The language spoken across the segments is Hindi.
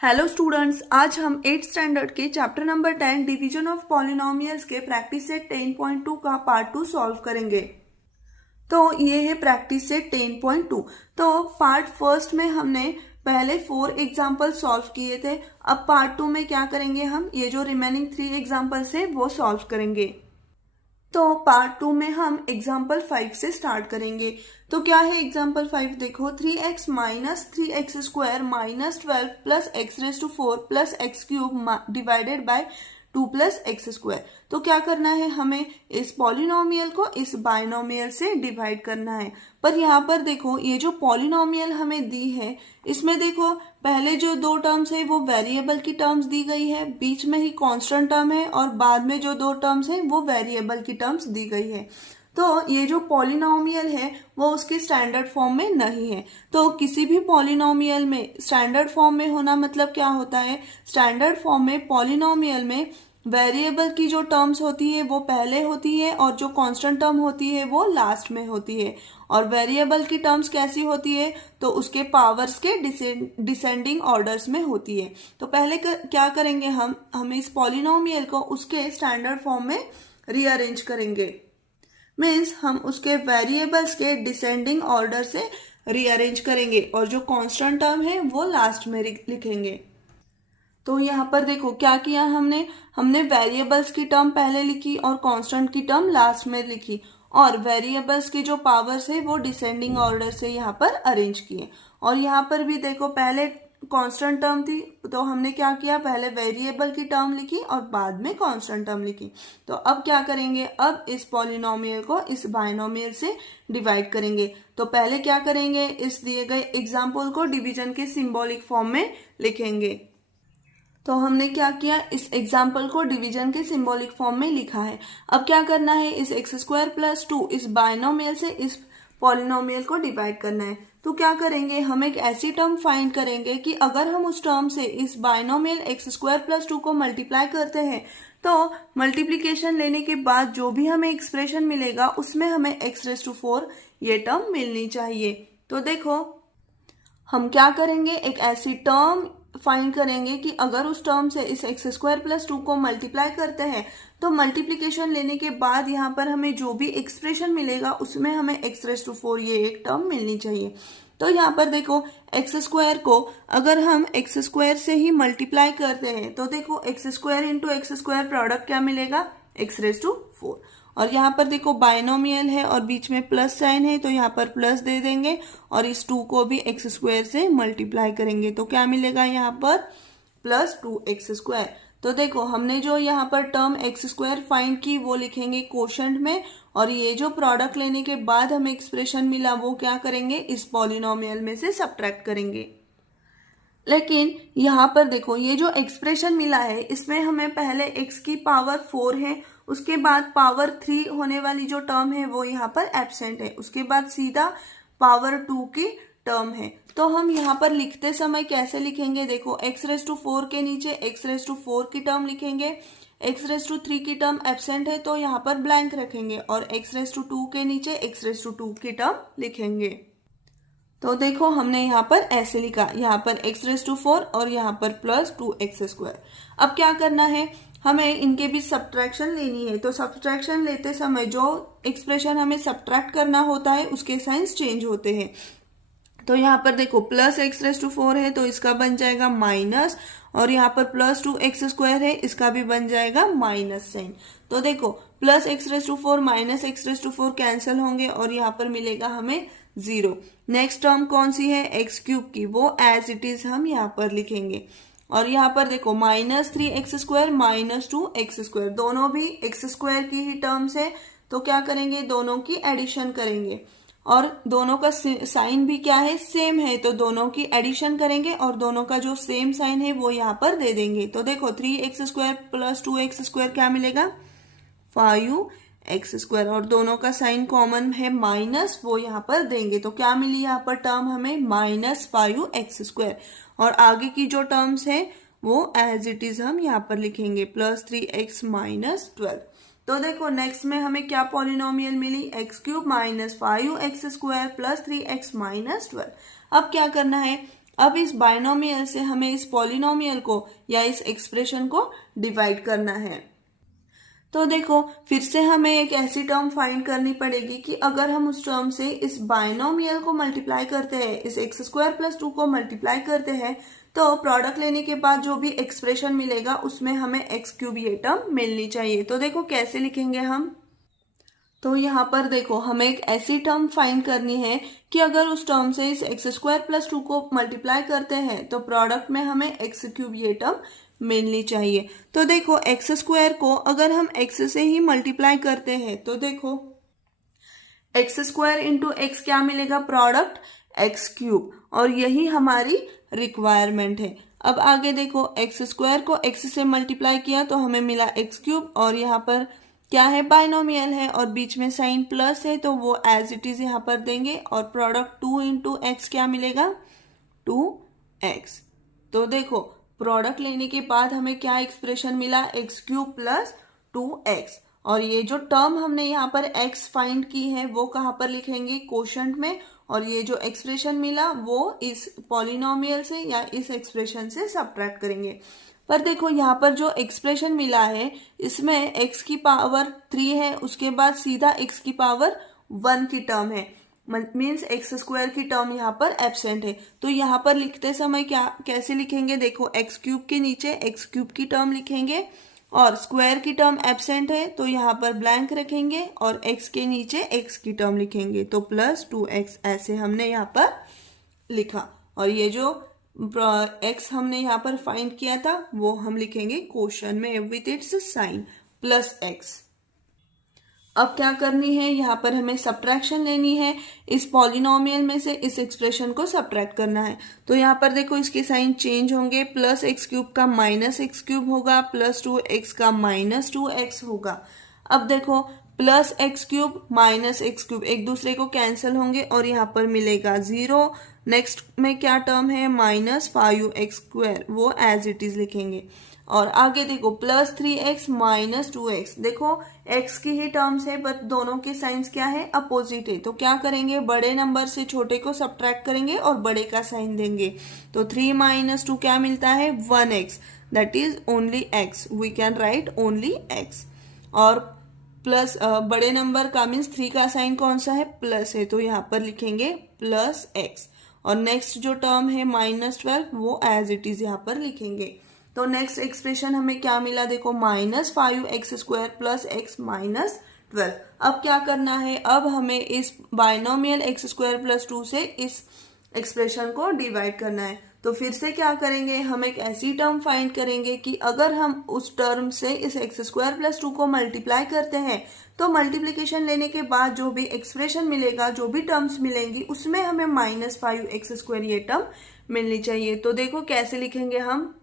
हेलो स्टूडेंट्स, आज हम 8th स्टैंडर्ड के chapter number 10 division of polynomials के प्रैक्टिस सेट 10.2 का पार्ट 2 सॉल्व करेंगे। तो ये है प्रैक्टिस सेट 10.2। तो पार्ट फर्स्ट में हमने पहले 4 एग्जाम्पल सॉल्व किए थे। अब पार्ट 2 में क्या करेंगे, हम ये जो रिमेनिंग 3 एग्जाम्पल्स है वो सॉल्व करेंगे। तो पार्ट 2 में हम एग्जाम्पल 5 से स्टार्ट करेंगे। तो क्या है एग्जाम्पल 5, देखो 3x minus 3x square minus 12 plus x raise to 4 plus x cube divided by 2 plus x square. तो क्या करना है, हमें इस पॉलिनोमियल को इस बाइनोमियल से डिवाइड करना है। पर यहाँ पर देखो, ये जो पॉलिनोमियल हमें दी है इसमें देखो पहले जो 2 टर्म्स है वो वेरिएबल की टर्म्स दी गई है, बीच में ही कांस्टेंट टर्म है और बाद में जो 2 टर्म्स है वो वेरिएबल की टर्म्स दी गई है। तो ये जो पॉलिनोमियल है वो उसके स्टैंडर्ड फॉर्म में नहीं है। तो किसी भी पॉलिनोमियल में स्टैंडर्ड फॉर्म में होना मतलब क्या होता है, स्टैंडर्ड फॉर्म में पॉलिनोमियल में वेरिएबल की जो टर्म्स होती है वो पहले होती है और जो कांस्टेंट टर्म होती है वो लास्ट में होती है। और वेरिएबल की टर्म्स कैसी होती है, तो उसके पावर्स के डिसेंडिंग ऑर्डर्स में होती है। तो पहले क्या करेंगे, हम इस पॉलिनोमियल को उसके स्टैंडर्ड फॉर्म में रीअरेंज करेंगे। मीन्स हम उसके वेरिएबल्स के डिसेंडिंग ऑर्डर से रीअरेंज करेंगे और जो कांस्टेंट टर्म है वो लास्ट में लिखेंगे। तो यहाँ पर देखो क्या किया हमने वेरिएबल्स की टर्म पहले लिखी और कांस्टेंट की टर्म लास्ट में लिखी, और वेरिएबल्स के जो पावर्स है वो डिसेंडिंग ऑर्डर से यहाँ पर अरेंज किए। और यहाँ पर भी देखो पहले कांस्टेंट टर्म थी तो हमने क्या किया, पहले वेरिएबल की टर्म लिखी और बाद में कांस्टेंट टर्म लिखी। तो अब क्या करेंगे, अब इस पॉलिनोमियल को इस बाइनोमियल से डिवाइड करेंगे। तो पहले क्या करेंगे, इस दिए गए एग्जाम्पल को डिवीजन के सिंबॉलिक फॉर्म में लिखेंगे। तो हमने क्या किया, इस एग्जाम्पल को डिवीजन के सिंबॉलिक फॉर्म में लिखा है। अब क्या करना है, इस एक्स स्क्वायर प्लस 2 इस बाइनोमियल से इस पॉलिनोमियल को डिवाइड करना है। तो क्या करेंगे, हम एक ऐसी टर्म फाइंड करेंगे कि अगर हम उस टर्म से इस बाइनोमियल एक्स स्क्वायर प्लस 2 को मल्टीप्लाई करते हैं तो मल्टीप्लीकेशन लेने के बाद जो भी हमें एक्सप्रेशन मिलेगा उसमें हमें एक्स रेज टू 4 ये टर्म मिलनी चाहिए। तो देखो हम क्या करेंगे, एक ऐसी टर्म फाइंड करेंगे कि अगर उस टर्म से इस एक्स स्क्वायर प्लस 2 को मल्टीप्लाई करते हैं तो मल्टीप्लिकेशन लेने के बाद यहाँ पर हमें जो भी एक्सप्रेशन मिलेगा उसमें हमें एक्स रेज टू 4 ये एक टर्म मिलनी चाहिए। तो यहाँ पर देखो एक्स स्क्वायर को अगर हम एक्स स्क्वायर से ही मल्टीप्लाई करते हैं तो देखो x square into x square product क्या मिलेगा, एक्स रेज टू 4। और यहाँ पर देखो बाइनोमियल है और बीच में प्लस साइन है तो यहाँ पर प्लस दे देंगे और इस 2 को भी एक्स स्क्वायर से मल्टीप्लाई करेंगे तो क्या मिलेगा यहाँ पर प्लस 2x स्क्वायर। तो देखो हमने जो यहाँ पर टर्म एक्स स्क्वायर फाइंड की वो लिखेंगे कोशेंट में, और ये जो प्रोडक्ट लेने के बाद हमें एक्सप्रेशन मिला वो क्या करेंगे, इस पॉलिनोमियल में से सब्ट्रैक्ट करेंगे। लेकिन यहाँ पर देखो ये जो एक्सप्रेशन मिला है इसमें हमें पहले x की पावर 4 है, उसके बाद पावर 3 होने वाली जो टर्म है वो यहाँ पर एब्सेंट है, उसके बाद सीधा पावर 2 की टर्म है। तो हम यहाँ पर लिखते समय कैसे लिखेंगे, देखो x रेज टू 4 के नीचे x रेज टू 4 की टर्म लिखेंगे, x रेज टू 3 की टर्म एब्सेंट है तो यहाँ पर ब्लैंक रखेंगे और x रेज टू 2 के नीचे x रेज टू 2 की टर्म लिखेंगे। तो देखो हमने यहाँ पर ऐसे लिखा, यहाँ पर x रेज टू 4 और यहाँ पर प्लस 2x स्क्वायर। अब क्या करना है, हमें इनके बीच सब्ट्रैक्शन लेनी है। तो सब्ट्रैक्शन लेते समय जो एक्सप्रेशन हमें सब्ट्रैक्ट करना होता है उसके साइंस चेंज होते हैं। तो यहाँ पर देखो प्लस एक्स रेज टू 4 है तो इसका बन जाएगा माइनस, और यहाँ पर प्लस 2x स्क्वायर है इसका भी बन जाएगा माइनस साइन। तो देखो plus x raise to 4 minus x raise to 4 cancel होंगे और यहाँ पर मिलेगा हमें 0। नेक्स्ट टर्म कौन सी है, एक्स क्यूब की, वो एज इट इज हम यहाँ पर लिखेंगे। और यहाँ पर देखो minus 3x square minus 2x square, दोनों भी एक्स स्क्वायर की ही टर्म्स है तो क्या करेंगे, दोनों की एडिशन करेंगे और दोनों का साइन भी क्या है, सेम है, तो दोनों की एडिशन करेंगे और दोनों का जो सेम साइन है वो यहाँ पर दे देंगे। तो देखो 3x square plus 2x square क्या मिलेगा, 5x स्क्वायर, और दोनों का साइन कॉमन है माइनस, वो यहाँ पर देंगे। तो क्या मिली यहाँ पर टर्म हमें, माइनस 5x स्क्वायर, और आगे की जो टर्म्स है वो एज इट इज हम यहाँ पर लिखेंगे प्लस 3x माइनस 12। तो देखो नेक्स्ट में हमें क्या पॉलिनोमियल मिली, x cube minus 5x square plus 3x minus 12। अब क्या करना है, अब इस बायनोमियल से हमें इस पॉलिनोमियल को या इस एक्सप्रेशन को डिवाइड करना है। तो देखो फिर से हमें एक ऐसी टर्म फाइंड करनी पड़ेगी कि अगर हम उस टर्म से इस बायनोमियल को मल्टीप्लाई करते हैं, इस एक्स स्क्वायर प्लस 2 को मल्टीप्लाई करते हैं, तो प्रोडक्ट लेने के बाद जो भी एक्सप्रेशन मिलेगा उसमें हमें एक्स क्यूब ये टर्म मिलनी चाहिए। तो देखो कैसे लिखेंगे हम। तो यहाँ पर देखो हमें एक ऐसी टर्म फाइंड करनी है कि अगर उस टर्म से इस एक्स स्क्वायर प्लस 2 को मल्टीप्लाई करते हैं तो प्रोडक्ट में हमें एक्स क्यूब ये टर्म मिलनी चाहिए। तो देखो एक्स स्क्वायर को अगर हम एक्स से ही मल्टीप्लाई करते हैं तो देखो एक्स स्क्वायर इंटू एक्स क्या मिलेगा, प्रोडक्ट एक्स क्यूब, और यही हमारी रिक्वायरमेंट है। अब आगे देखो एक्स स्क्वायर को एक्स से मल्टीप्लाई किया तो हमें मिला एक्स क्यूब, और यहाँ पर क्या है, बायनोमियल है और बीच में साइन प्लस है तो वो एज इट इज यहाँ पर देंगे, और प्रोडक्ट 2 इंटू एक्स क्या मिलेगा, 2x। तो देखो प्रोडक्ट लेने के बाद हमें क्या एक्सप्रेशन मिला, एक्स क्यूब प्लस 2x, और ये जो टर्म हमने यहाँ पर x फाइंड की है वो कहाँ पर लिखेंगे, कोशंट में, और ये जो एक्सप्रेशन मिला वो इस पॉलिनोमियल से या इस एक्सप्रेशन से सब्ट्रैक्ट करेंगे। पर देखो यहाँ पर जो एक्सप्रेशन मिला है इसमें x की पावर 3 है, उसके बाद सीधा x की पावर 1 की टर्म है, मीन्स एक्स स्क्वायर की टर्म यहाँ पर एब्सेंट है। तो यहाँ पर लिखते समय क्या कैसे लिखेंगे, देखो एक्स क्यूब के नीचे एक्स क्यूब की टर्म लिखेंगे, और स्क्वायर की टर्म एब्सेंट है तो यहाँ पर ब्लैंक रखेंगे, और x के नीचे x की टर्म लिखेंगे, तो प्लस 2x ऐसे हमने यहाँ पर लिखा। और ये जो x हमने यहाँ पर फाइंड किया था वो हम लिखेंगे क्वोशंट में with its sign plus x। अब क्या करनी है, यहाँ पर हमें सब्ट्रैक्शन लेनी है, इस पॉलिनोमियल में से इस एक्सप्रेशन को सब्ट्रैक्ट करना है। तो यहाँ पर देखो इसके साइन चेंज होंगे, प्लस एक्स क्यूब का माइनस एक्स क्यूब होगा, प्लस 2x का माइनस 2x होगा। अब देखो plus x cube minus x cube एक दूसरे को कैंसिल होंगे और यहाँ पर मिलेगा 0। नेक्स्ट में क्या टर्म है, माइनस 5x स्क्वायर, वो एज इट इज लिखेंगे। और आगे देखो प्लस 3x माइनस 2x, देखो x की ही टर्म्स है बट दोनों के साइंस क्या है, अपोजिट है। तो क्या करेंगे, बड़े नंबर से छोटे को सब्ट्रैक्ट करेंगे और बड़े का साइन देंगे। तो 3 माइनस 2 क्या मिलता है, 1x, that is only x, we can write only x। और प्लस बड़े नंबर का मीन्स 3 का साइन कौन सा है, प्लस है, तो यहाँ पर लिखेंगे प्लस x। और नेक्स्ट जो टर्म है माइनस 12 वो एज इट इज यहाँ पर लिखेंगे। तो नेक्स्ट एक्सप्रेशन हमें क्या मिला, देखो minus 5x square plus x minus 12। अब क्या करना है, अब हमें इस बायनोमियल x स्क्वायर प्लस 2 से इस एक्सप्रेशन को डिवाइड करना है। तो फिर से क्या करेंगे, हम एक ऐसी टर्म फाइंड करेंगे कि अगर हम उस टर्म से इस एक्स स्क्वायर प्लस 2 को मल्टीप्लाई करते हैं तो मल्टीप्लीकेशन लेने के बाद जो भी एक्सप्रेशन मिलेगा, जो भी टर्म्स मिलेंगी उसमें हमें माइनस 5x स्क्वायर ये टर्म मिलनी चाहिए। तो देखो कैसे लिखेंगे हम।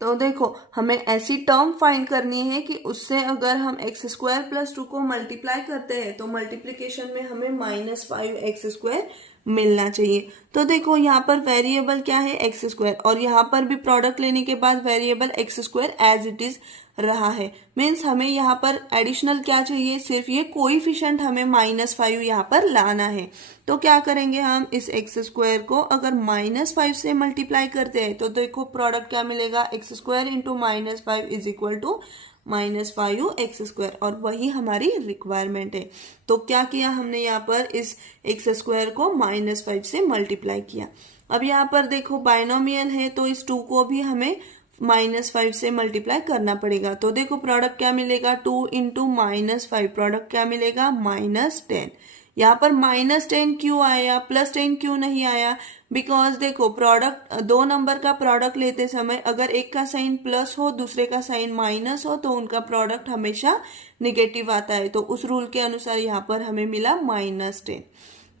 तो देखो हमें ऐसी टर्म फाइंड करनी है कि उससे अगर हम एक्स स्क्वायर प्लस 2 को मल्टीप्लाई करते हैं तो मल्टीप्लिकेशन में हमें माइनस 5x स्क्वायर मिलना चाहिए। तो देखो यहाँ पर वेरिएबल क्या है, एक्स स्क्वायर, और यहाँ पर भी प्रोडक्ट लेने के बाद variable x square as it is रहा है, मीन्स हमें यहाँ पर एडिशनल क्या चाहिए, सिर्फ ये कोएफिशिएंट हमें माइनस 5 यहाँ पर लाना है। तो क्या करेंगे हम, इस एक्स स्क्वायर को अगर माइनस 5 से मल्टीप्लाई करते हैं तो देखो प्रोडक्ट क्या मिलेगा, x square into minus 5 is equal to minus 5x square, और वही हमारी रिक्वायरमेंट है। तो क्या किया हमने यहाँ पर, इस एक्स स्क्वायर को माइनस 5 से मल्टीप्लाई किया। अब यहाँ पर देखो बायनोमियल है तो इस 2 को भी हमें माइनस 5 से मल्टीप्लाई करना पड़ेगा। तो देखो प्रोडक्ट क्या मिलेगा, 2 इंटू माइनस 5, प्रोडक्ट क्या मिलेगा, माइनस 10। यहाँ पर माइनस 10 क्यों आया, प्लस 10 क्यों नहीं आया, बिकॉज देखो प्रोडक्ट, दो नंबर का प्रोडक्ट लेते समय अगर एक का साइन प्लस हो दूसरे का साइन माइनस हो तो उनका प्रोडक्ट हमेशा निगेटिव आता है। तो उस रूल के अनुसार यहाँ पर हमें मिला माइनस 10।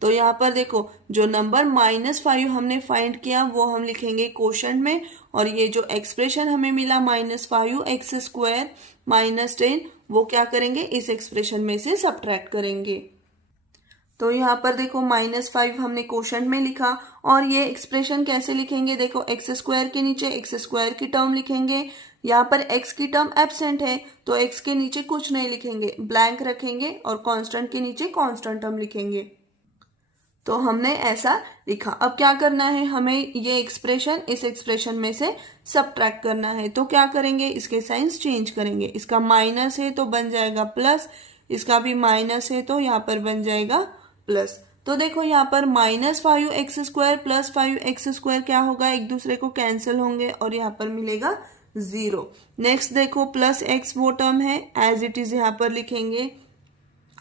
तो यहाँ पर देखो जो नंबर माइनस 5 हमने फाइंड किया वो हम लिखेंगे क्वोशंट में, और ये जो एक्सप्रेशन हमें मिला माइनस 5x स्क्वायर माइनस 10 वो क्या करेंगे, इस एक्सप्रेशन में से सब्ट्रैक्ट करेंगे। तो यहाँ पर देखो माइनस 5 हमने क्वोशंट में लिखा, और ये एक्सप्रेशन कैसे लिखेंगे, देखो एक्स स्क्वायर के नीचे एक्स स्क्वायर की टर्म लिखेंगे। यहाँ पर x की टर्म एब्सेंट है तो x के नीचे कुछ नहीं लिखेंगे, ब्लैंक रखेंगे, और कांस्टेंट के नीचे कांस्टेंट टर्म लिखेंगे। तो हमने ऐसा लिखा। अब क्या करना है, हमें ये एक्सप्रेशन इस एक्सप्रेशन में से सबट्रैक्ट करना है। तो क्या करेंगे, इसके साइंस चेंज करेंगे। इसका माइनस है तो बन जाएगा प्लस, इसका भी माइनस है तो यहाँ पर बन जाएगा प्लस। तो देखो यहाँ पर -5x² प्लस 5x² क्या होगा, एक दूसरे को कैंसिल होंगे और यहाँ पर मिलेगा 0। नेक्स्ट देखो प्लस x वो टर्म है, एज इट इज यहाँ पर लिखेंगे।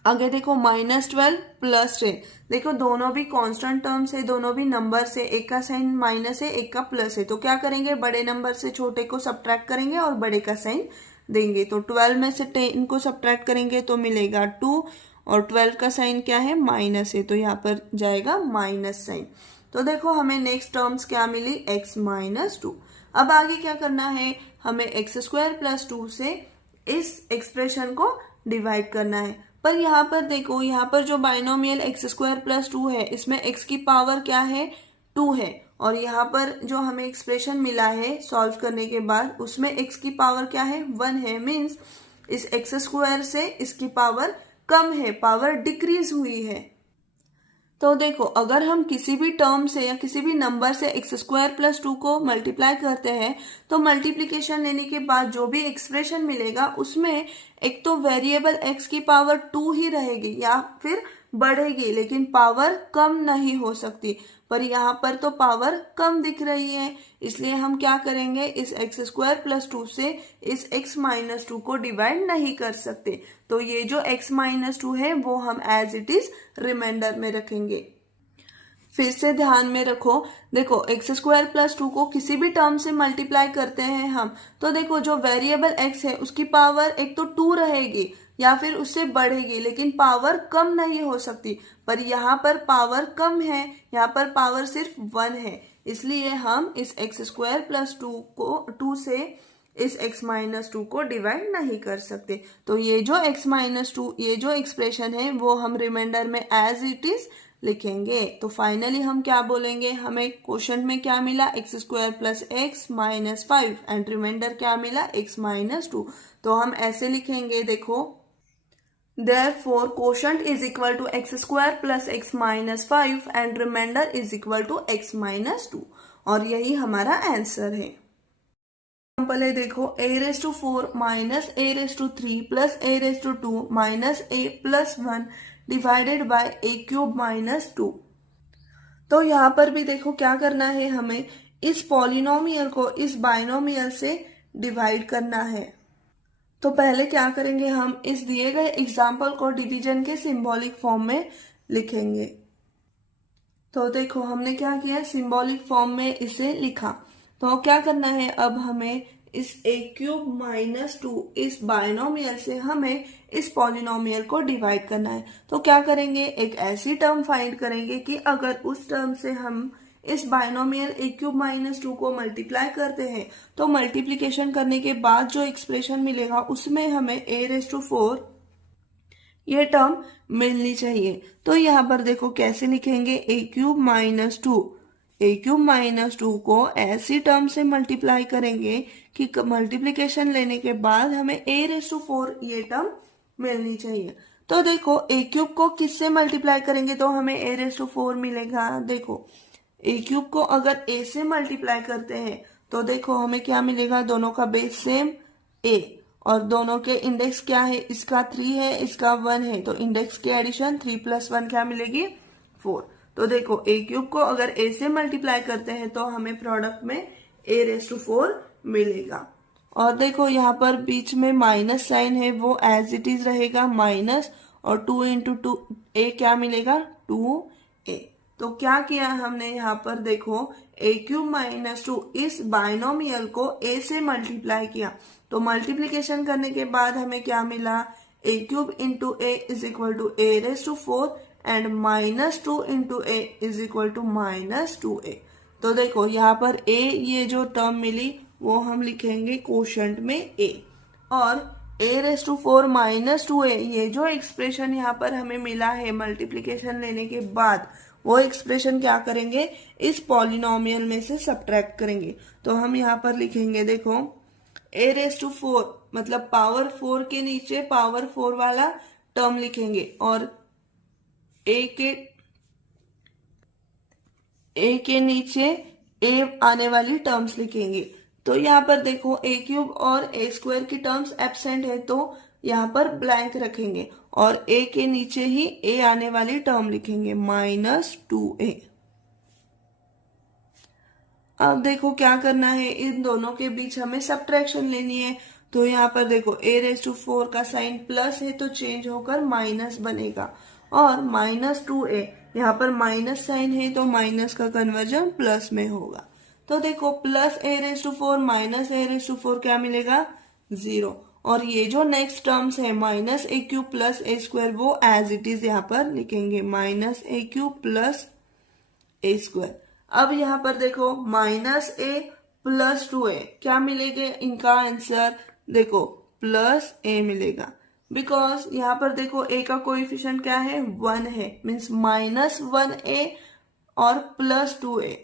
आगे देखो -12 प्लस 10, देखो दोनों भी कांस्टेंट टर्म्स है, दोनों भी नंबर से, एक का साइन माइनस है एक का प्लस है। तो क्या करेंगे, बड़े नंबर से छोटे को सबट्रैक्ट करेंगे और बड़े का साइन देंगे। तो 12 में से 10 को सबट्रैक्ट करेंगे तो मिलेगा 2, और 12 का साइन क्या है, माइनस है, तो यहाँ पर जाएगा माइनस साइन। तो देखो हमें नेक्स्ट टर्म्स क्या मिली, x-2। अब आगे क्या करना है, हमें x² प्लस 2 से इस एक्सप्रेशन को डिवाइड करना है। पर यहाँ पर देखो, यहाँ पर जो बाइनोमियल x² प्लस 2 है, इसमें x की पावर क्या है, 2 है, और यहाँ पर जो हमें एक्सप्रेशन मिला है सॉल्व करने के बाद, उसमें x की पावर क्या है, 1 है। मीन्स इस x² से इसकी पावर कम है, पावर डिक्रीज हुई है। तो देखो अगर हम किसी भी टर्म से या किसी भी नंबर से x² प्लस 2 को मल्टीप्लाई करते हैं, तो मल्टीप्लीकेशन लेने के बाद जो भी एक्सप्रेशन मिलेगा उसमें एक तो वेरिएबल x की पावर 2 ही रहेगी या फिर बढ़ेगी, लेकिन पावर कम नहीं हो सकती। पर यहाँ पर तो पावर कम दिख रही है, इसलिए हम क्या करेंगे, इस x² प्लस 2 से इस x-2 को डिवाइड नहीं कर सकते। तो ये जो x-2 है वो हम एज इट इज रिमाइंडर में रखेंगे। फिर से ध्यान में रखो, देखो x² प्लस 2 को किसी भी टर्म से मल्टीप्लाई करते हैं हम, तो देखो जो वेरिएबल x है उसकी पावर एक तो 2 रहेगी या फिर उससे बढ़ेगी, लेकिन पावर कम नहीं हो सकती। पर यहाँ पर पावर कम है, यहाँ पर पावर सिर्फ 1 है, इसलिए हम इस x² प्लस 2 से इस x-2 को डिवाइड नहीं कर सकते। तो ये जो x-2, ये जो एक्सप्रेशन है वो हम रिमाइंडर में एज इट इज लिखेंगे। तो फाइनली हम क्या बोलेंगे, हमें क्वोशंट में क्या मिला, x² plus x minus 5, and remainder क्या मिला, x-2। तो हम ऐसे लिखेंगे, देखो therefore quotient is equal to x² plus x minus 5 and remainder is equal to x minus 2, और यही हमारा आंसर है। एग्जाम्पल है देखो, a⁴ minus a�3 plus a�2 minus a plus 1 divided bye a³ minus 2। तो यहाँ पर भी देखो क्या करना है, हमें इस पॉलिनोमियल को इस बाइनोमियल से डिवाइड करना है। तो पहले क्या करेंगे, हम इस दिए गए एग्जाम्पल को डिवीजन के सिंबॉलिक फॉर्म में लिखेंगे। तो देखो हमने क्या किया, सिंबॉलिक फॉर्म में इसे लिखा। तो क्या करना है, अब हमें इस a³ माइनस 2 इस बाइनोमियल से हमें इस पॉलिनोमियल को डिवाइड करना है। तो क्या करेंगे, एक ऐसी टर्म फाइंड करेंगे कि अगर उस टर्म से हम इस बाइनोमियल a³ माइनस 2 को मल्टीप्लाई करते हैं तो मल्टीप्लीकेशन करने के बाद जो एक्सप्रेशन मिलेगा उसमें हमें a⁴ ये टर्म मिलनी चाहिए। तो यहाँ पर देखो कैसे लिखेंगे, a³ माइनस 2, a³ माइनस 2 को ऐसी टर्म से मल्टीप्लाई करेंगे कि मल्टीप्लीकेशन लेने के बाद हमें a⁴ ये टर्म मिलनी चाहिए। तो देखो a³ को किससे मल्टीप्लाई करेंगे तो हमें a⁴ मिलेगा। देखो a³ को अगर a से मल्टीप्लाई करते हैं तो देखो हमें क्या मिलेगा, दोनों का बेस सेम a, और दोनों के इंडेक्स क्या है, इसका 3 है इसका 1 है, तो इंडेक्स के एडिशन 3 + 1 क्या मिलेगी, 4। तो देखो a³ को अगर a से मल्टीप्लाई करते हैं तो हमें प्रोडक्ट में a⁴ मिलेगा। और देखो यहाँ पर बीच में माइनस साइन है वो एज इट इज रहेगा माइनस, और 2 × 2 a क्या मिलेगा, 2a। तो क्या किया हमने यहाँ पर, देखो a³ माइनस 2 इस बाइनोमियल को a से मल्टीप्लाई किया, तो मल्टीप्लीकेशन करने के बाद हमें क्या मिला, a³ × a is equal to a⁴ and -2 × a is equal to -2a। तो देखो यहाँ पर a ये जो टर्म मिली वो हम लिखेंगे क्वोशंट में a, और a⁴ -2a ये जो एक्सप्रेशन यहाँ पर हमें मिला है मल्टीप्लीकेशन लेने के बाद, वो एक्सप्रेशन क्या करेंगे, इस पॉलिनोमियल में से सबट्रैक्ट करेंगे। तो हम यहाँ पर लिखेंगे, देखो a⁴ मतलब पावर 4 के नीचे पावर 4 वाला टर्म लिखेंगे, और a ए के नीचे ए आने वाली टर्म्स लिखेंगे। तो यहाँ पर देखो ए क्यूब और ए स्क्वायर की टर्म्स एब्सेंट है, तो यहाँ पर ब्लैंक रखेंगे और ए के नीचे ही ए आने वाली टर्म लिखेंगे -2a। अब देखो क्या करना है, इन दोनों के बीच हमें सब्ट्रैक्शन लेनी है। तो यहाँ पर देखो a⁴ का साइन प्लस है तो चेंज होकर माइनस बनेगा, और -2a यहाँ पर माइनस साइन है तो माइनस का कन्वर्जन प्लस में होगा। तो देखो प्लस a⁴ माइनस a⁴ क्या मिलेगा, 0। और ये जो नेक्स्ट टर्म्स है -a³ प्लस a² वो एज इट इज यहाँ पर लिखेंगे -a³ प्लस a²। अब यहाँ पर देखो -a प्लस 2a क्या मिलेगा, इनका आंसर देखो +a मिलेगा, बिकॉज यहाँ पर देखो a का कोएफिशिएंट क्या है, 1 है, मीन्स -1a और +2a।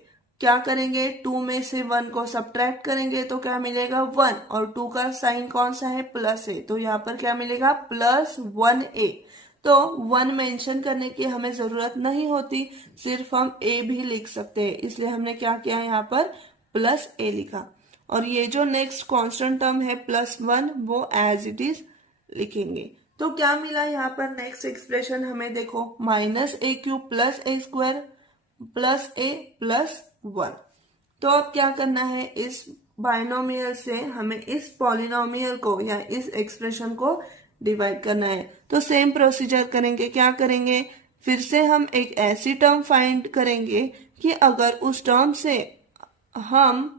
क्या करेंगे, 2 में से 1 को सब्ट्रैक्ट करेंगे तो क्या मिलेगा, 1, और 2 का साइन कौन सा है, प्लस है, तो यहाँ पर क्या मिलेगा, +1a। तो 1 मेंशन करने की हमें जरूरत नहीं होती, सिर्फ हम a भी लिख सकते हैं, इसलिए हमने क्या किया, यहाँ पर +a लिखा। और ये जो नेक्स्ट कांस्टेंट टर्म है +1 वो एज इट इज लिखेंगे। तो क्या मिला यहाँ पर नेक्स्ट एक्सप्रेशन हमें, देखो -a³ plus a² plus a plus 1। तो अब क्या करना है, इस बाइनोमियल से हमें इस पॉलिनोमियल को या इस एक्सप्रेशन को डिवाइड करना है। तो सेम प्रोसीजर करेंगे, क्या करेंगे, फिर से हम एक ऐसी टर्म फाइंड करेंगे कि अगर उस टर्म से हम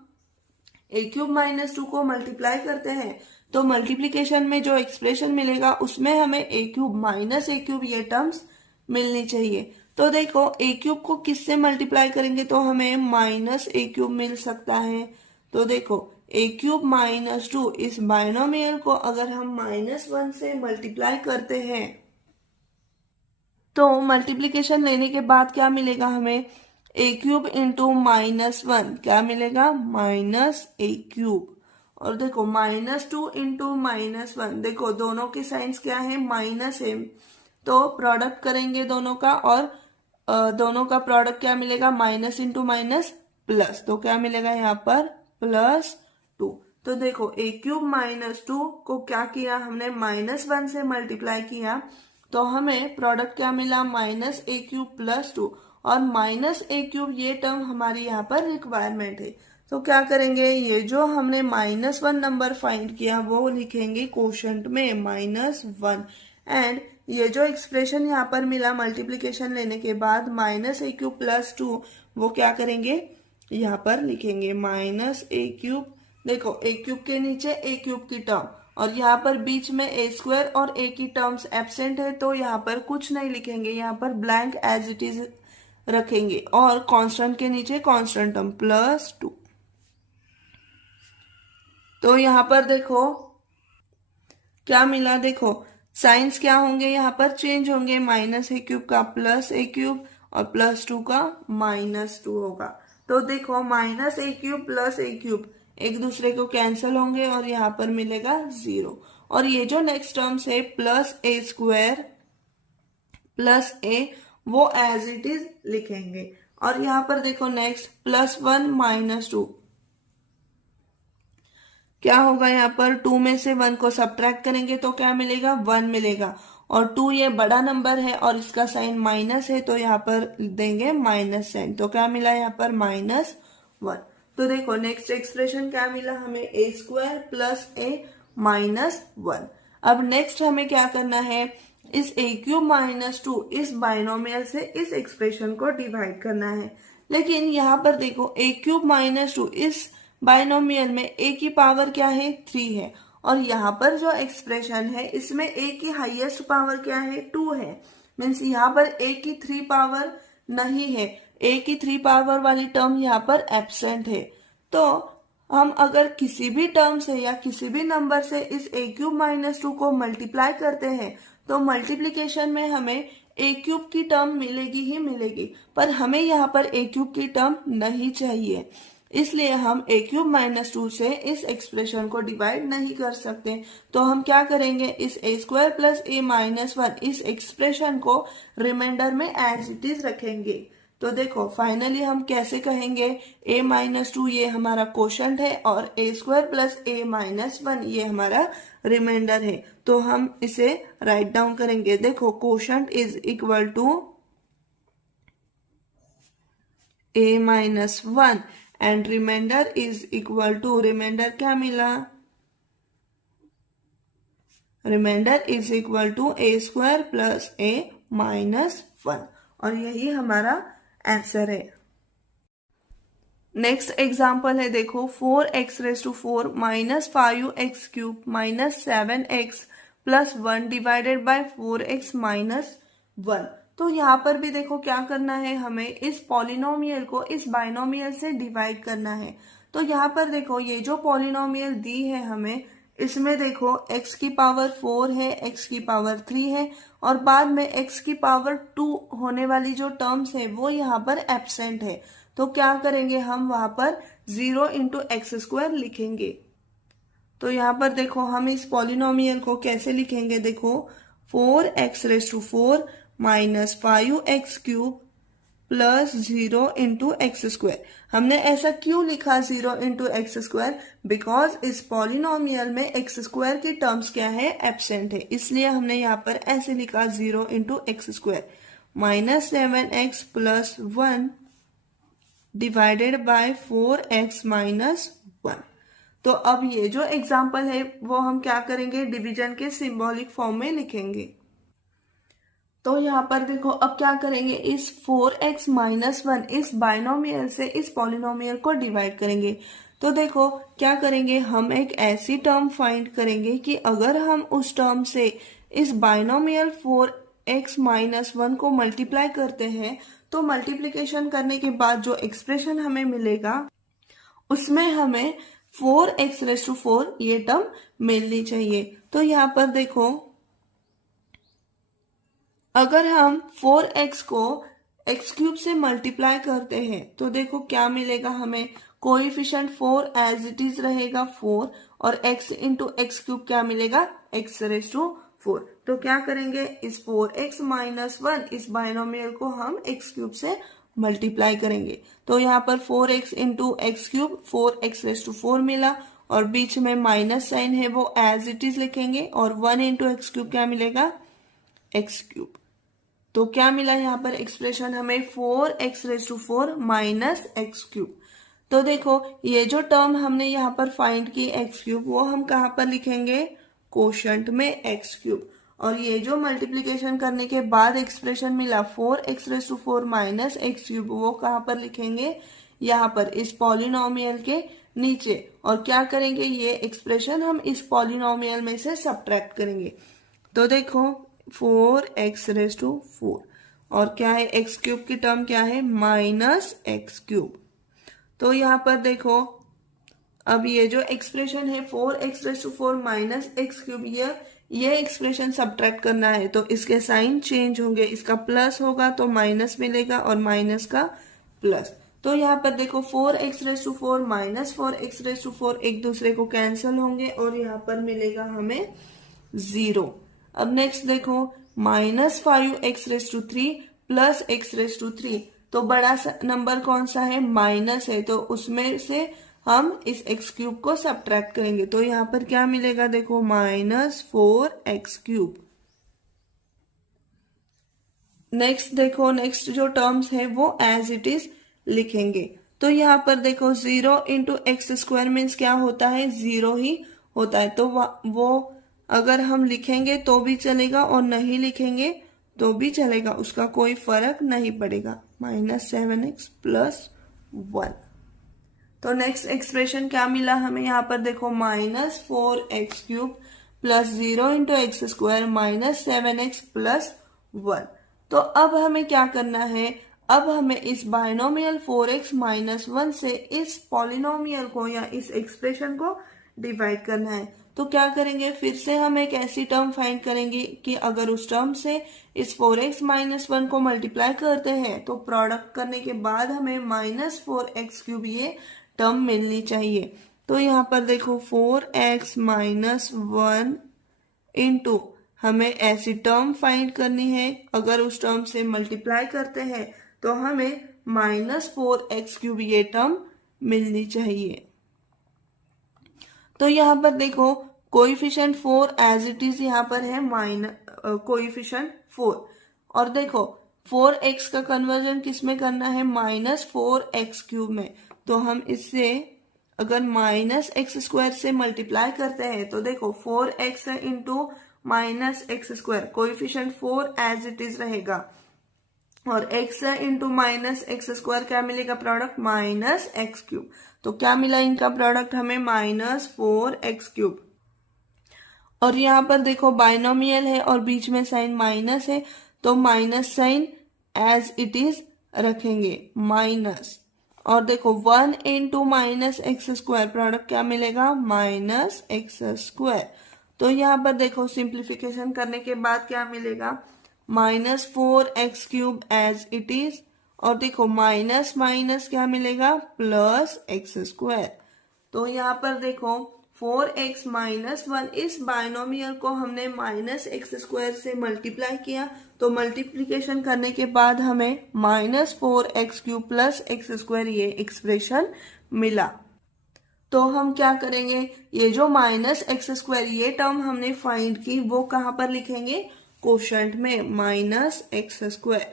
a³ - 2 को मल्टीप्लाई करते हैं तो मल्टीप्लीकेशन में जो एक्सप्रेशन मिलेगा उसमें हमें a³ - a³ ये टर्म्स मिलनी चाहिए। तो देखो a³ को किससे मल्टीप्लाई करेंगे तो हमें -a³ मिल सकता है। तो देखो a³ - 2 इस बाइनोमियल को अगर हम -1 से मल्टीप्लाई करते हैं तो मल्टीप्लीकेशन लेने के बाद क्या मिलेगा हमें, a³ इंटू -1 क्या मिलेगा, -a³। और देखो -2 इंटू -1, देखो दोनों के साइंस क्या है, माइनस है, तो प्रोडक्ट करेंगे दोनों का, और दोनों का प्रोडक्ट क्या मिलेगा, माइनस इंटू माइनस प्लस, तो क्या मिलेगा यहाँ पर +2। तो देखो a³ - 2 को क्या किया हमने, -1 से मल्टीप्लाई किया, तो हमें प्रोडक्ट क्या मिला, -a³ प्लस 2, और -a³ ये टर्म हमारी यहाँ पर रिक्वायरमेंट है। तो क्या करेंगे, ये जो हमने -1 नंबर फाइंड किया वो लिखेंगे कोशेंट में -1, एंड ये जो एक्सप्रेशन यहाँ पर मिला मल्टीप्लीकेशन लेने के बाद -a³ प्लस 2 वो क्या करेंगे, यहाँ पर लिखेंगे -a³। देखो a³ के नीचे a³ की टर्म, और यहाँ पर बीच में a² और a की टर्म्स एब्सेंट है, तो यहाँ पर कुछ नहीं लिखेंगे, यहाँ पर ब्लैंक एज इट इज रखेंगे, और कांस्टेंट के नीचे कांस्टेंट टर्म +2। तो यहाँ पर देखो क्या मिला, देखो साइंस क्या होंगे, यहाँ पर चेंज होंगे, -a³ का +a³ और +2 का -2 होगा। तो देखो -a³ प्लस a³ एक दूसरे को कैंसिल होंगे और यहाँ पर मिलेगा 0। और ये जो नेक्स्ट टर्म्स है +a² प्लस a वो एज इट इज लिखेंगे। और यहाँ पर देखो नेक्स्ट +1 - 2 क्या होगा, यहाँ पर 2 में से 1 को सब्ट्रैक्ट करेंगे तो क्या मिलेगा, 1 मिलेगा, और 2 ये बड़ा नंबर है और इसका साइन माइनस है तो यहाँ पर देंगे माइनस साइन, तो क्या मिला यहाँ पर -1। तो देखो नेक्स्ट एक्सप्रेशन क्या मिला हमें, a² प्लस a -1। अब नेक्स्ट हमें क्या करना है, इस a³ - 2 इस बाइनोमियल से इस एक्सप्रेशन को डिवाइड करना है। लेकिन यहाँ पर देखो a³ - 2 इस बाइनोमियल में a की पावर क्या है, 3 है, और यहाँ पर जो एक्सप्रेशन है इसमें a की हाईएस्ट पावर क्या है, 2 है, मीन्स यहाँ पर a की 3 पावर नहीं है, a की 3 पावर वाली टर्म यहाँ पर एब्सेंट है। तो हम अगर किसी भी टर्म से या किसी भी नंबर से इस a³ - 2 को मल्टीप्लाई करते हैं तो मल्टीप्लीकेशन में हमें a³ की टर्म मिलेगी ही मिलेगी, पर हमें यहाँ पर a³ की टर्म नहीं चाहिए, इसलिए हम a³ - 2 से इस एक्सप्रेशन को डिवाइड नहीं कर सकते। तो हम क्या करेंगे, इस a² प्लस a -1 इस एक्सप्रेशन को रिमाइंडर में एज इट इज रखेंगे। तो देखो फाइनली हम कैसे कहेंगे, a माइनस 2 ये हमारा क्वोशंट है और a square plus a minus 1 ये हमारा रिमाइंडर है। तो हम इसे राइट डाउन करेंगे। देखो quotient is equal to a minus 1 and remainder is equal to, remainder क्या मिला, remainder is equal to a square plus a minus 1 और यही हमारा आंसर है। नेक्स्ट एग्जाम्पल है, देखो 4x raise to 4 minus 5x cube minus 7x plus 1 divided by 4x minus 1। तो यहाँ पर भी देखो क्या करना है, हमें इस पॉलिनोमियल को इस बाइनोमियल से डिवाइड करना है। तो यहाँ पर देखो ये जो पॉलिनोमियल दी है हमें, इसमें देखो x की पावर 4 है, x की पावर 3 है और बाद में x की पावर 2 होने वाली जो टर्म्स है वो यहाँ पर एब्सेंट है। तो क्या करेंगे हम, वहां पर 0 इंटू एक्स स्क्वायर लिखेंगे। तो यहाँ पर देखो हम इस पॉलिनोमियल को कैसे लिखेंगे, देखो 4x raise to 4 minus 5x cube plus 0 into x square. हमने ऐसा क्यों लिखा 0 इंटू एक्स स्क्वायर, बिकॉज इस पॉलिनोमियल में एक्स स्क्वायर की टर्म्स क्या है, एब्सेंट है, इसलिए हमने यहाँ पर ऐसे लिखा 0 into x square minus 7x plus 1 divided by 4x minus 1। तो अब ये जो एग्जाम्पल है वो हम क्या करेंगे, डिवीजन के सिंबॉलिक फॉर्म में लिखेंगे। तो यहाँ पर देखो अब क्या करेंगे, इस 4x माइनस 1 इस बाइनोमियल से इस पॉलिनोमियल को डिवाइड करेंगे। तो देखो क्या करेंगे, हम एक ऐसी टर्म फाइंड करेंगे कि अगर हम उस टर्म से इस बाइनोमियल 4x माइनस 1 को मल्टीप्लाई करते हैं तो मल्टीप्लिकेशन करने के बाद जो एक्सप्रेशन हमें मिलेगा उसमें हमें 4x रेज टू 4 ये टर्म मिलनी चाहिए। तो यहाँ पर देखो अगर हम 4x को x क्यूब से मल्टीप्लाई करते हैं तो देखो क्या मिलेगा हमें, कोएफिशिएंट 4 एज इट इज रहेगा 4 और x इंटू एक्स क्यूब क्या मिलेगा, x रेज टू 4। तो क्या करेंगे, इस 4x माइनस 1 इस बाइनोमियल को हम x क्यूब से मल्टीप्लाई करेंगे। तो यहाँ पर 4x into x cube 4x raise to 4 मिला और बीच में माइनस साइन है वो एज इट इज लिखेंगे और 1 इंटू एक्स क्यूब क्या मिलेगा, एक्स क्यूब। तो क्या मिला यहाँ पर एक्सप्रेशन हमें, 4x raise to 4 minus x cube. तो देखो ये जो टर्म हमने यहाँ पर फाइंड की एक्स क्यूब वो हम कहाँ पर लिखेंगे, कोशंट में एक्स क्यूब। और ये जो मल्टीप्लीकेशन करने के बाद एक्सप्रेशन मिला 4x raise to 4 minus x cube वो कहाँ पर लिखेंगे, यहाँ पर इस पॉलिनोमियल के नीचे। और क्या करेंगे, ये एक्सप्रेशन हम इस पॉलिनोमियल में से सब्ट्रैक्ट करेंगे। तो देखो 4x रेज टू 4 और क्या है, एक्स क्यूब की टर्म क्या है, माइनस एक्स क्यूब। तो यहाँ पर देखो अब ये जो एक्सप्रेशन है 4x raise to 4 minus x cube, ये एक्सप्रेशन सब्ट्रैक्ट करना है तो इसके साइन चेंज होंगे, इसका प्लस होगा तो माइनस मिलेगा और माइनस का प्लस। तो यहाँ पर देखो 4x raise to 4 minus 4x raise to 4 एक दूसरे को कैंसिल होंगे और यहाँ पर मिलेगा हमें 0। अब नेक्स्ट देखो minus 5x raise to 3 plus x raise to 3। तो बड़ा नंबर कौन सा है, माइनस है, तो उसमें से हम इस x क्यूब को सब्ट्रैक्ट करेंगे। तो यहाँ पर क्या मिलेगा, देखो माइनस 4x क्यूब। नेक्स्ट देखो नेक्स्ट जो टर्म्स है वो एज इट इज लिखेंगे। तो यहाँ पर देखो 0 इंटू एक्स स्क्वायर मीन्स क्या होता है, 0 ही होता है। तो वो अगर हम लिखेंगे तो भी चलेगा और नहीं लिखेंगे तो भी चलेगा, उसका कोई फर्क नहीं पड़ेगा। Minus 7x plus 1। तो नेक्स्ट एक्सप्रेशन क्या मिला हमें, यहाँ पर देखो minus 4x cube plus 0 into x square minus 7x plus 1। तो अब हमें क्या करना है, अब हमें इस बाइनोमियल 4x माइनस 1 से इस पॉलिनोमियल को या इस एक्सप्रेशन को डिवाइड करना है। तो क्या करेंगे, फिर से हम एक ऐसी टर्म फाइंड करेंगे कि अगर उस टर्म से इस 4x माइनस 1 को मल्टीप्लाई करते हैं तो प्रोडक्ट करने के बाद हमें माइनस 4x क्यूब ये टर्म मिलनी चाहिए। तो यहाँ पर देखो 4x माइनस 1 इंटू हमें ऐसी टर्म फाइंड करनी है, अगर उस टर्म से मल्टीप्लाई करते हैं तो हमें -4x³ ये टर्म मिलनी चाहिए। तो यहाँ पर देखो कोएफिशिएंट 4 एज इट इज यहाँ पर है कोएफिशिएंट 4, और देखो 4x का कन्वर्जन किस में करना है, -4x³ में। तो हम इससे अगर -x² से मल्टीप्लाई करते हैं तो देखो 4x into -x², coefficient 4 as it is रहेगा, और x इंटू -x² क्या मिलेगा प्रोडक्ट, -x³। तो क्या मिला इनका प्रोडक्ट हमें, -4x³। और यहाँ पर देखो बाइनोमियल है और बीच में साइन माइनस है, तो minus sign as it is रखेंगे, माइनस। और देखो 1 इंटू -x² प्रोडक्ट क्या मिलेगा, -x²। तो यहाँ पर देखो सिंप्लीफिकेशन करने के बाद क्या मिलेगा, -4x³ एज इट इज, और देखो माइनस माइनस क्या मिलेगा, +x²। तो यहाँ पर देखो 4x - 1 इस बाइनोमियल को हमने -x² से मल्टीप्लाई किया, तो मल्टीप्लिकेशन करने के बाद हमें -4x³ + x² ये एक्सप्रेशन मिला। तो हम क्या करेंगे, ये जो -x² ये टर्म हमने फाइंड की वो कहाँ पर लिखेंगे, कोशेंट में -x²।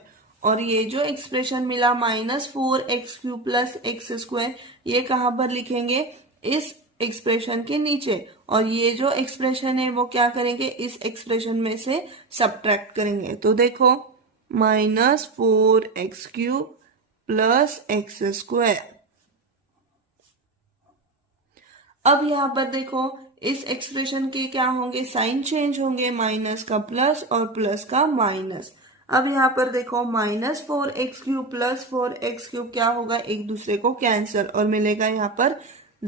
और ये जो एक्सप्रेशन मिला -4x³ + x² ये कहाँ पर लिखेंगे, इस एक्सप्रेशन के नीचे। और ये जो एक्सप्रेशन है वो क्या करेंगे, इस एक्सप्रेशन में से सब्ट्रैक्ट करेंगे। तो देखो -4x³ + x²। अब यहाँ पर देखो इस एक्सप्रेशन के क्या होंगे, साइन चेंज होंगे, माइनस का प्लस और प्लस का माइनस। अब यहाँ पर देखो -4x³ + 4x³ क्या होगा, एक दूसरे को कैंसल और मिलेगा यहाँ पर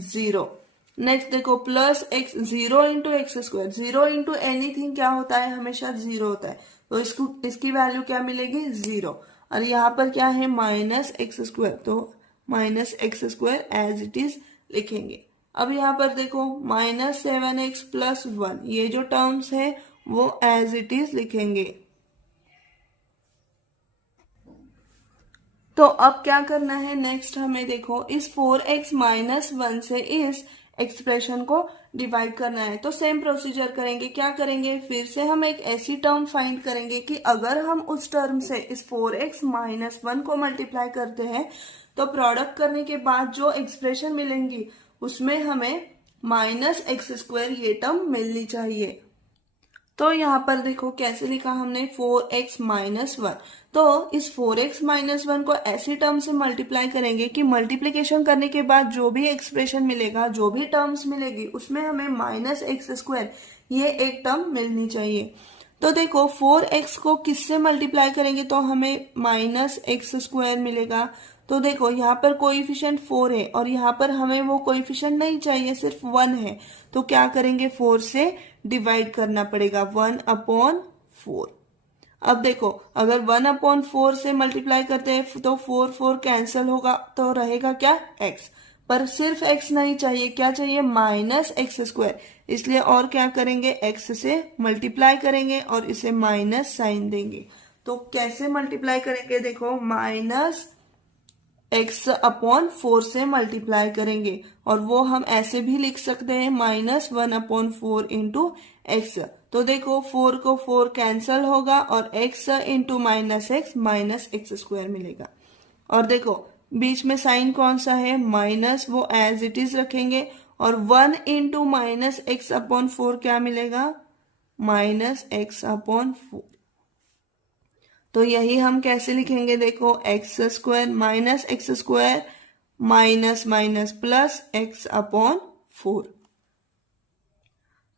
0। नेक्स्ट देखो +x 0 into x², 0 into anything क्या होता है, हमेशा 0 होता है, तो इसकी वैल्यू क्या मिलेगी, 0। और यहाँ पर क्या है, -x², तो -x² एज इट इज लिखेंगे। अब यहाँ पर देखो -7x + 1 ये जो टर्म्स है वो एज इट इज लिखेंगे। तो अब क्या करना है, नेक्स्ट हमें देखो इस 4x - 1 से इस एक्सप्रेशन को डिवाइड करना है। तो सेम प्रोसीजर करेंगे, क्या करेंगे, फिर से हम एक ऐसी टर्म फाइंड करेंगे कि अगर हम उस टर्म से इस 4x - 1 को मल्टीप्लाई करते हैं तो प्रोडक्ट करने के बाद जो एक्सप्रेशन मिलेंगी उसमें हमें -x² ये टर्म मिलनी चाहिए। तो यहाँ पर देखो कैसे लिखा हमने, 4x - 1। तो इस 4x - 1 को ऐसी टर्म से मल्टीप्लाई करेंगे कि मल्टीप्लिकेशन करने के बाद जो भी एक्सप्रेशन मिलेगा, जो भी टर्म्स मिलेगी उसमें हमें -x² ये एक टर्म मिलनी चाहिए। तो देखो 4x को किससे मल्टीप्लाई करेंगे तो हमें -x² मिलेगा। तो देखो यहाँ पर कोएफिशिएंट 4 है और यहाँ पर हमें वो कोएफिशिएंट नहीं चाहिए, सिर्फ 1 है। तो क्या करेंगे, 4 से डिवाइड करना पड़ेगा, 1/4। अब देखो अगर 1/4 से मल्टीप्लाई करते हैं तो 4 कैंसिल होगा, तो रहेगा क्या, x। पर सिर्फ x नहीं चाहिए, क्या चाहिए, -x²। इसलिए और क्या करेंगे, x से मल्टीप्लाई करेंगे और इसे माइनस साइन देंगे। तो कैसे मल्टीप्लाई करेंगे, देखो -x/4 से मल्टीप्लाई करेंगे, और वो हम ऐसे भी लिख सकते हैं -1/4 इंटू x। तो देखो 4 को 4 कैंसल होगा और x इंटू -x -x² मिलेगा। और देखो बीच में साइन कौन सा है, माइनस, वो एज इट इज रखेंगे, और 1 इंटू -x/4 क्या मिलेगा, -x/4। तो यही हम कैसे लिखेंगे, देखो x² -x² minus minus plus x/4।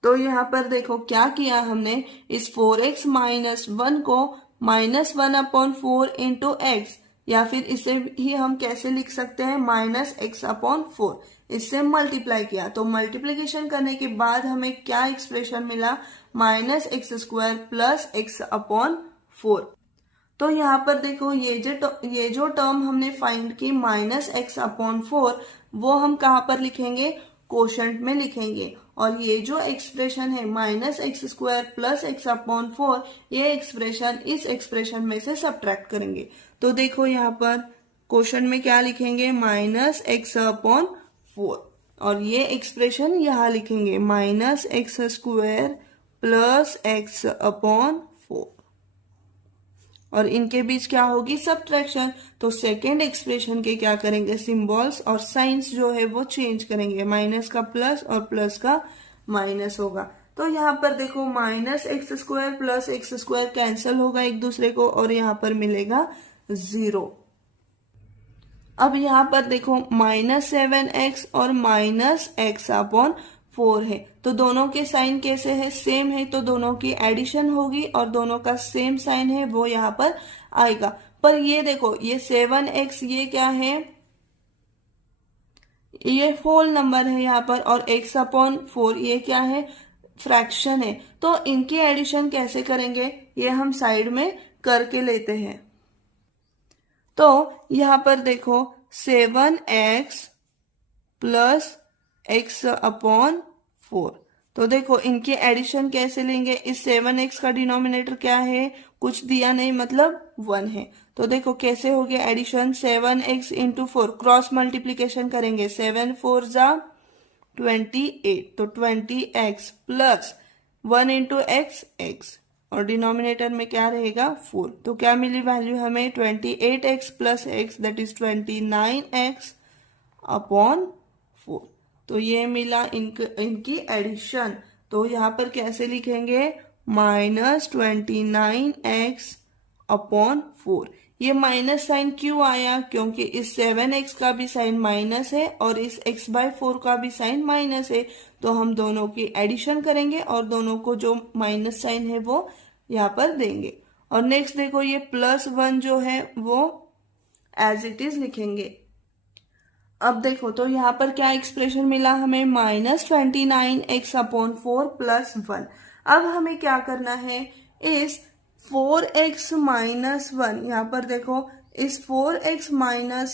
तो यहाँ पर देखो क्या किया हमने, इस 4x - 1 को -1/4 इंटू x, या फिर इसे ही हम कैसे लिख सकते हैं, -x/4, इससे मल्टीप्लाई किया। तो मल्टीप्लिकेशन करने के बाद हमें क्या एक्सप्रेशन मिला, -x² + x/4। तो यहाँ पर देखो ये जो टर्म हमने फाइंड की -x/4 वो हम कहाँ पर लिखेंगे, कोशेंट में लिखेंगे। और ये जो एक्सप्रेशन है -x² + x/4, ये एक्सप्रेशन इस एक्सप्रेशन में से सब्ट्रैक्ट करेंगे। तो देखो यहाँ पर क्वेश्चन में क्या लिखेंगे, -x/4, और ये एक्सप्रेशन यहाँ लिखेंगे -x² + x/4, और इनके बीच क्या होगी, सब्ट्रैक्शन। तो सेकेंड एक्सप्रेशन के क्या करेंगे, सिंबल्स और साइंस जो है वो चेंज करेंगे, माइनस का प्लस और प्लस का माइनस होगा। तो यहाँ पर देखो -x² + x² कैंसिल होगा एक दूसरे को, और यहाँ पर मिलेगा 0। अब यहाँ पर देखो -7x और -x/4 है, तो दोनों के साइन कैसे है, सेम है, तो दोनों की एडिशन होगी और दोनों का सेम साइन है वो यहाँ पर आएगा। पर ये देखो ये 7x ये क्या है, ये होल नंबर है यहाँ पर, और x/4 ये क्या है, फ्रैक्शन है। तो इनकी एडिशन कैसे करेंगे, ये हम साइड में करके लेते हैं। तो यहाँ पर देखो 7x + x/4, तो देखो इनके एडिशन कैसे लेंगे, इस 7x का डिनोमिनेटर क्या है, कुछ दिया नहीं, मतलब 1 है। तो देखो कैसे हो गया एडिशन, 7x × 4, क्रॉस मल्टीप्लीकेशन करेंगे, 7 4 = 28, तो 20x + 1 × x, x, और डिनोमिनेटर में क्या रहेगा 4। तो क्या मिली वैल्यू हमें, 28x + x, that is 29x/4। तो ये मिला इनकी एडिशन। तो यहाँ पर कैसे लिखेंगे, -29x/4। ये माइनस साइन क्यों आया, क्योंकि इस 7x का भी साइन माइनस है और इस x/4 का भी साइन माइनस है। तो हम दोनों की एडिशन करेंगे और दोनों को जो माइनस साइन है वो यहाँ पर देंगे। और नेक्स्ट देखो ये +1 जो है वो एज इट इज लिखेंगे। अब देखो तो यहाँ पर क्या एक्सप्रेशन मिला हमें, -29x/4 + 1। अब हमें क्या करना है, इस 4x - 1, यहाँ पर देखो इस 4x -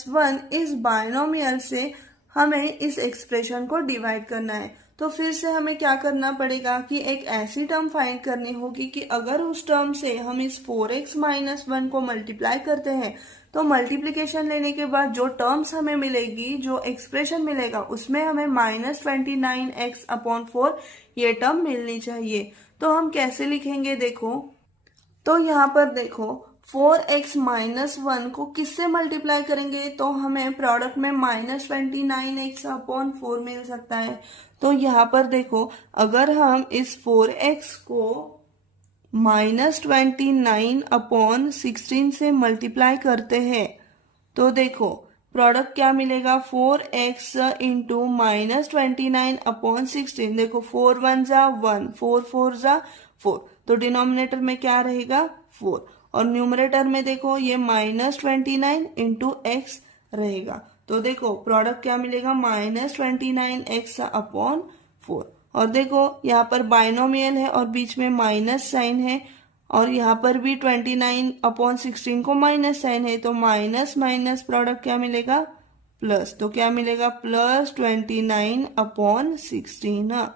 1 इस बायनोमियल से हमें इस एक्सप्रेशन को डिवाइड करना है। तो फिर से हमें क्या करना पड़ेगा कि एक ऐसी टर्म फाइंड करनी होगी कि अगर उस टर्म से हम इस 4x - 1 को मल्टीप्लाई करते हैं तो मल्टीप्लीकेशन लेने के बाद जो टर्म्स हमें मिलेगी, जो एक्सप्रेशन मिलेगा, उसमें हमें -29x/4 ये टर्म मिलनी चाहिए। तो हम कैसे लिखेंगे देखो, तो यहाँ पर देखो 4x - 1 को किससे मल्टीप्लाई करेंगे, तो हमें प्रोडक्ट में -29x/4 मिल सकता है। तो यहाँ पर देखो अगर हम इस 4x को -29/16 से मल्टीप्लाई करते हैं तो देखो प्रोडक्ट क्या मिलेगा, 4x × -29/16। देखो 4 1 = 1, 4 4 = 4, तो डिनोमिनेटर में क्या रहेगा 4, और न्यूमरेटर में देखो ये -29 × x रहेगा। तो देखो प्रोडक्ट क्या मिलेगा, -29x/4। और देखो यहाँ पर बाइनोमियल है और बीच में माइनस साइन है, और यहाँ पर भी 29/16 को माइनस साइन है, तो माइनस माइनस प्रोडक्ट क्या मिलेगा, प्लस। तो क्या मिलेगा, +29/16।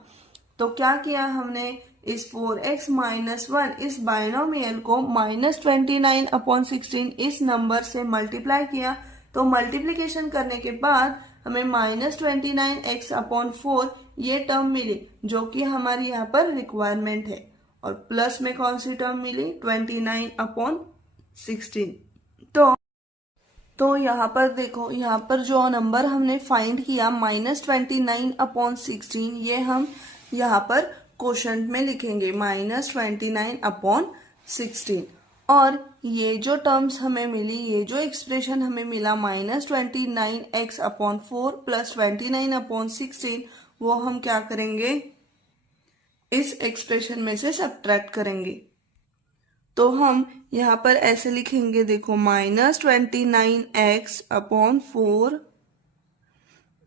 तो क्या किया हमने, इस 4x - 1 इस बाइनोमियल को -29/16 इस नंबर से मल्टीप्लाई किया। तो मल्टीप्लीकेशन करने के बाद हमें -29x/4 ये टर्म मिली, जो कि हमारी यहाँ पर रिक्वायरमेंट है। और प्लस में कौन सी टर्म मिली, 29/16। तो यहाँ पर देखो, यहाँ पर जो नंबर हमने फाइंड किया -29/16, ये हम यहाँ पर क्वोशंट में लिखेंगे -29/16। और ये जो टर्म्स हमें मिली, ये जो एक्सप्रेशन हमें मिला -29x/4 + 29/16, वो हम क्या करेंगे, इस एक्सप्रेशन में से सब्ट्रैक्ट करेंगे। तो हम यहाँ पर ऐसे लिखेंगे, देखो -29x/4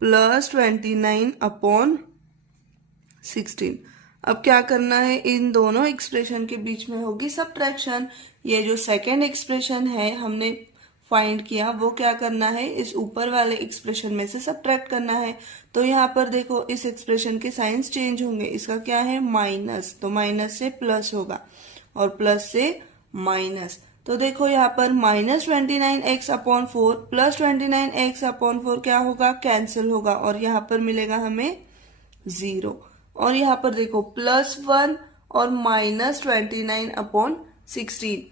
+ 29/16। अब क्या करना है, इन दोनों एक्सप्रेशन के बीच में होगी सब्ट्रैक्शन। ये जो सेकेंड एक्सप्रेशन है हमने फाइंड किया वो क्या करना है, इस ऊपर वाले एक्सप्रेशन में से सब्ट्रैक्ट करना है। तो यहाँ पर देखो इस एक्सप्रेशन के साइंस चेंज होंगे, इसका क्या है माइनस, तो माइनस से प्लस होगा और प्लस से माइनस। तो देखो यहाँ पर -29x/4 प्लस 29x/4 क्या होगा, कैंसिल होगा और यहाँ पर मिलेगा हमें 0। और यहाँ पर देखो +1 और -29/16,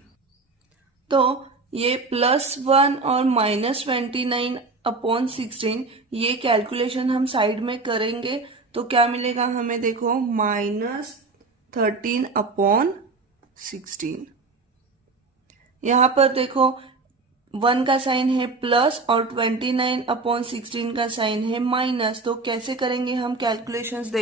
तो ये +1 और -29/16 ये कैलकुलेशन हम साइड में करेंगे तो क्या मिलेगा हमें, देखो -13/16। यहाँ पर देखो 1 का साइन है प्लस और 29/16 का साइन है माइनस, तो कैसे करेंगे हम कैलकुलेशंस,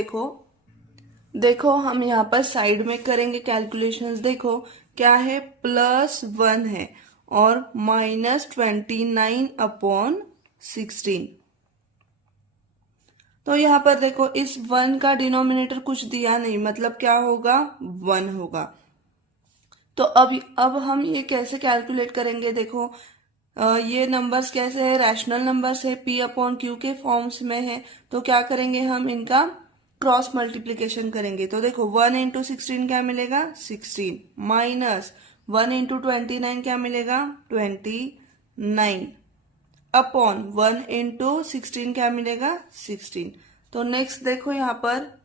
देखो हम यहाँ पर साइड में करेंगे कैलकुलेशंस। देखो क्या है, +1 है और -29/16। तो यहाँ पर देखो इस 1 का डिनोमिनेटर कुछ दिया नहीं, मतलब क्या होगा, 1 होगा। तो अब हम ये कैसे कैलकुलेट करेंगे, देखो ये नंबर्स कैसे है, रैशनल नंबर्स है, P/Q के फॉर्म्स में है। तो क्या करेंगे हम, इनका क्रॉस मल्टीप्लीकेशन करेंगे। तो देखो 1 × 16 क्या मिलेगा, 16 माइनस 1 × 29 क्या मिलेगा, 29 अपॉन 1 × 16 क्या मिलेगा, 16। तो नेक्स्ट देखो यहाँ पर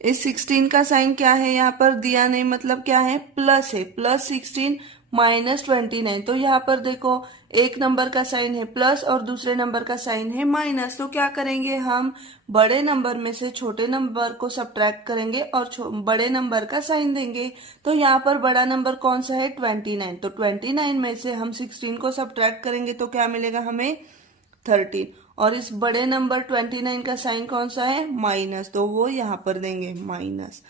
इस 16 का साइन क्या है, यहाँ पर दिया नहीं, मतलब क्या है, प्लस है, +16 -29। तो यहाँ पर देखो एक नंबर का साइन है प्लस और दूसरे नंबर का साइन है माइनस। तो क्या करेंगे हम, बड़े नंबर में से छोटे नंबर को सब्ट्रैक्ट करेंगे और बड़े नंबर का साइन देंगे। तो यहाँ पर बड़ा नंबर कौन सा है, 29। तो 29 में से हम 16 को सब्ट्रैक्ट करेंगे तो क्या मिलेगा हमें, 13। और इस बड़े नंबर 29 का साइन कौन सा है, माइनस, तो वो यहाँ पर देंगे माइनस।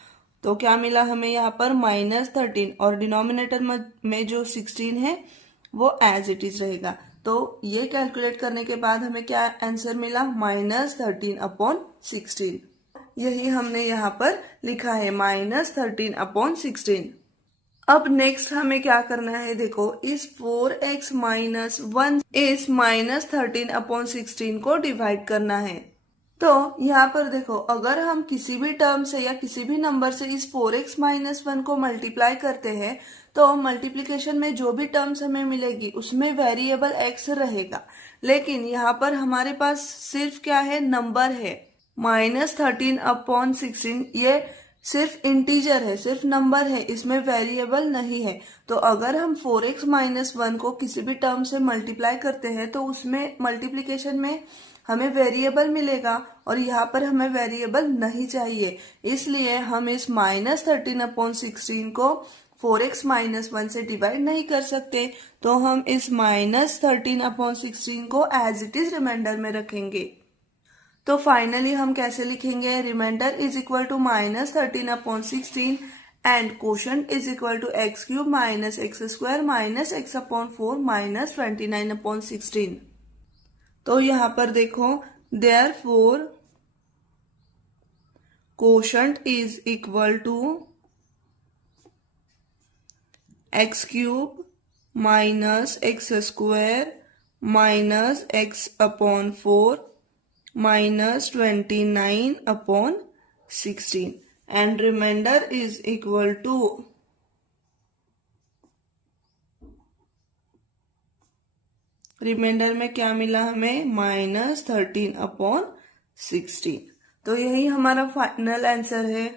तो क्या मिला हमें यहाँ पर -13 और डिनोमिनेटर में जो 16 है वो एज इट इज रहेगा। तो ये कैलकुलेट करने के बाद हमें क्या आंसर मिला, -13/16। यही हमने यहाँ पर लिखा है -13/16। अब नेक्स्ट हमें क्या करना है, देखो इस 4x - 1 इस -13/16 को डिवाइड करना है। तो यहाँ पर देखो अगर हम किसी भी टर्म से या किसी भी नंबर से इस 4x - 1 को मल्टीप्लाई करते हैं तो मल्टीप्लिकेशन में जो भी टर्म्स हमें मिलेगी उसमें वेरिएबल x रहेगा। लेकिन यहाँ पर हमारे पास सिर्फ क्या है, नंबर है, -13/16 ये सिर्फ इंटीजर है, सिर्फ नंबर है, इसमें वेरिएबल नहीं है। तो अगर हम 4x - 1 को किसी भी टर्म से मल्टीप्लाई करते हैं तो उसमें मल्टीप्लिकेशन में हमें वेरिएबल मिलेगा और यहाँ पर हमें वेरिएबल नहीं चाहिए, इसलिए हम इस -13/16 को 4x - 1 से डिवाइड नहीं कर सकते। तो हम इस -13/16 को एज इट इज रिमाइंडर में रखेंगे। तो फाइनली हम कैसे लिखेंगे, remainder is equal to -13/16 and quotient is equal to x³ - x² - x/4 - 29/16। तो यहाँ पर देखो therefore quotient is equal to x³ - x² - x/4 - 29/16 and remainder is equal to remainder में क्या मिला हमें, -13/16। तो यही हमारा फाइनल आंसर है।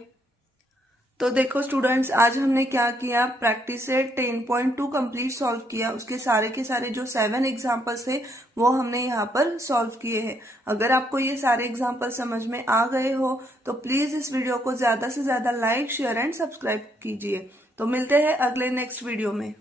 तो देखो स्टूडेंट्स, आज हमने क्या किया, प्रैक्टिस सेट 10.2 कंप्लीट सॉल्व किया। उसके सारे के सारे जो 7 एग्जाम्पल्स थे वो हमने यहाँ पर सॉल्व किए हैं। अगर आपको ये सारे एग्जाम्पल समझ में आ गए हो तो प्लीज इस वीडियो को ज्यादा से ज्यादा लाइक, शेयर एंड सब्सक्राइब कीजिए। तो मिलते हैं अगले नेक्स्ट वीडियो में।